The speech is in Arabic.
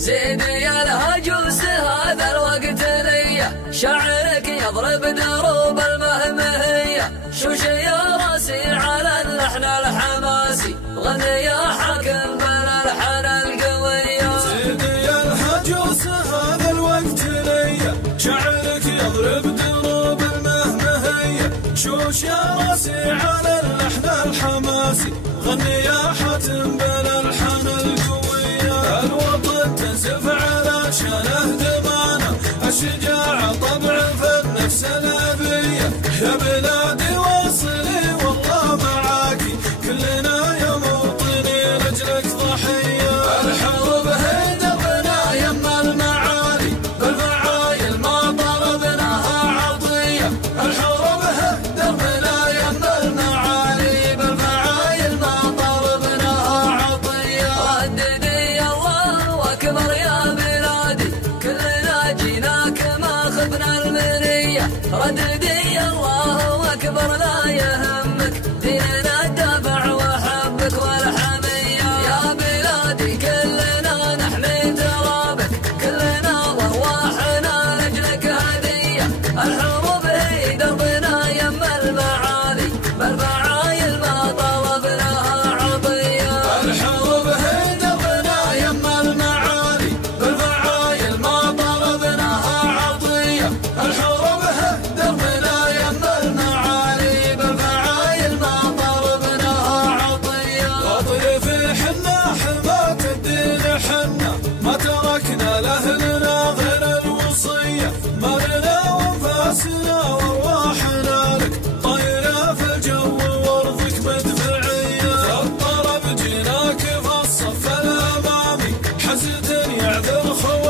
زيدي يا الهجوس هذا الوقت لي، شعرك يضرب دروب المهمهية، شوش يا راسي على اللحن الحماسي، غني يا حاكم بالالحان القوية. زيدي يا الهجوس هذا الوقت لي، شعرك يضرب دروب المهمهية، شوش يا راسي على اللحن الحماسي، غني يا حاتم بالالحان القوية. الوطن تنزف على شانه دمانه، الشجاعة طبع في النفس الأبية، يا بلادي واصلي والله معاكي، كلنا يا موطني رجلك ضحية. الحروب هي دربنا يما المعالي، بالفعايل ما طلبناها عطية. الحروب هي دربنا يما المعالي، بالفعايل ما طلبناها عطية. رددي الله أكبر يا بلادي، كلنا جيناك ما خفنا المنية. رددي الله أكبر لا يهمك، ديننا الدفع وحبك والحمية. يا بلادي كلنا نحمي ترابك، كلنا وارواحنا لأجلك هدية. الحروب هي دربنا يما المعالي، بالفعايل ما طلبناها عطية. الحروب هي دربنا يما المعالي، بالفعايل ما طلبناها عطية. الحروب هي دربنا يما المعالي، بالفعايل ما طلبناها عطية. وطيف حنا حماة الدين حنا، ما تركنا لأهلنا غير الوصية، مالنا وانفاسنا وارواحنا لك، طايرة في الجو وارضك مدفعية. الطرب جيناك في الصف الأمامي، حسد يعذر خوي